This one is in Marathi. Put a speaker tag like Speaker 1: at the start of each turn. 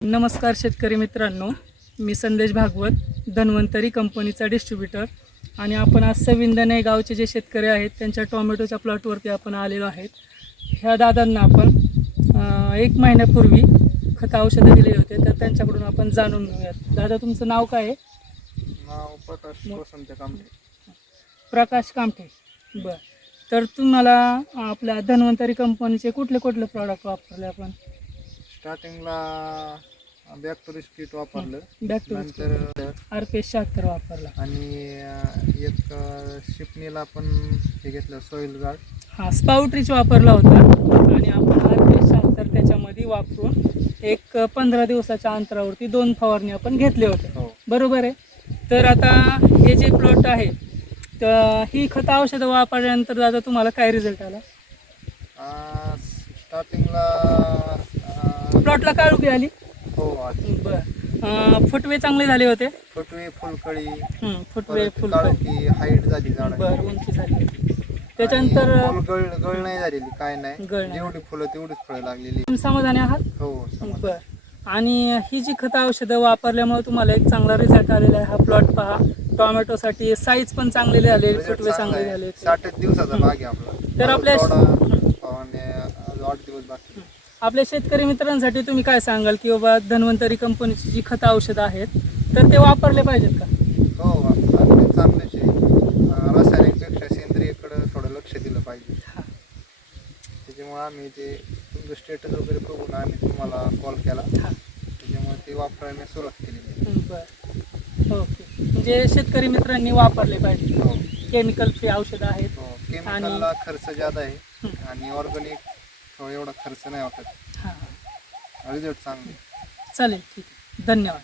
Speaker 1: नमस्कार शेतकरी मित्रांनो मी संदेश भागवत धन्वंतरी कंपनीचा डिस्ट्रीब्युटर आणि आपण आज सविंदने गावचे जे शेतकरी आहेत त्यांच्या टोमॅटोच्या प्लॉटवरती आपण आलेलो आहेत. ह्या दादांना आपण एक महिन्यापूर्वी खत औषधं दिलेली होते तर त्यांच्याकडून आपण जाणून घेऊयात. दादा तुमचं नाव काय आहे?
Speaker 2: नाव प्रकाश कामटे
Speaker 1: प्रकाश कामठे. बरं. तर तुम्हाला आपल्या धन्वंतरी कंपनीचे कुठले कुठले प्रॉडक्ट वापरले आपण?
Speaker 2: स्टार्टिंगला बॅक टुरिस्ट किट वापरलं. नंतर
Speaker 1: आर पी एस शहात्तर वापरला.
Speaker 2: आणि एक शिपणीला पण हे घेतलं सॉईल गार्ड.
Speaker 1: हा स्पाउट्रीच वापरला होता. आणि आपण आर पी एस शहात्तर त्याच्यामध्ये वापरून एक पंधरा दिवसाच्या अंतरावरती दोन फवारणी आपण घेतले होते
Speaker 2: हो.
Speaker 1: बरोबर आहे? तर आता हे जे प्लॉट आहे तर ही खतं औषधं वापरल्यानंतर दादा तुम्हाला काय रिझल्ट आला?
Speaker 2: स्टार्टिंगला
Speaker 1: प्लॉटला काळुकी आली?
Speaker 2: हो.
Speaker 1: बरं. फुटवे चांगले झाले होते?
Speaker 2: फुटवे फुलकळी.
Speaker 1: हं, फुटवे
Speaker 2: परत
Speaker 1: फुल
Speaker 2: काळोखी हाईट झाली
Speaker 1: बरं उंची झाली. त्याच्यानंतर
Speaker 2: गळ गळ नाही झालेली काय नाही.
Speaker 1: गळ नाही.
Speaker 2: जेवढी फुलं तेवढीच फळं लागलेली.
Speaker 1: तुम्ही समाधानी आहात?
Speaker 2: हो समज
Speaker 1: बर. आणि ही जी खतं औषधं वापरल्यामुळे तुम्हाला एक चांगला रिझल्ट आलेला आहे हा प्लॉट पहा. टोमॅटोसाठी साईज पण चांगली झाले फुटवे चांगले झाले.
Speaker 2: साठच दिवसाचा भाग आहे आपला.
Speaker 1: तर आपल्या-
Speaker 2: थोडा फवारणी, अं, आठ दिवस बाकी.
Speaker 1: आपल्या शेतकरी मित्रांसाठी तुम्ही काय सांगाल की बाबा धन्वंतरी कंपनीची जी खतं औषधं आहेत तर ते वापरले पाहिजेत का?
Speaker 2: हो अगदी चांगलेच आहे. अं, रासायनिकपेक्षा सेंद्रियकडे थोडं लक्ष दिलं पाहिजे.
Speaker 1: हा.
Speaker 2: त्याच्यामुळे आम्ही ते तुमचं स्टेटस वगैरे बघून आम्ही तुम्हाला कॉल केला.
Speaker 1: हा.
Speaker 2: त्याच्यामुळे ते वापरायला सुरुवात केलेली
Speaker 1: हं, बर. ओके. म्हणजे शेतकरी मित्रांनी वापरले पाहिजे.
Speaker 2: हो.
Speaker 1: केमिकल फ्री औषधं आहेत
Speaker 2: हो केमिकलला खर्च जादा आहे
Speaker 1: हं.
Speaker 2: आणि ऑर्गॅनिक एवढा खर्च नाही वाटत
Speaker 1: हां.
Speaker 2: रिझल्ट चांगले.
Speaker 1: चालेल ठीक आहे. धन्यवाद.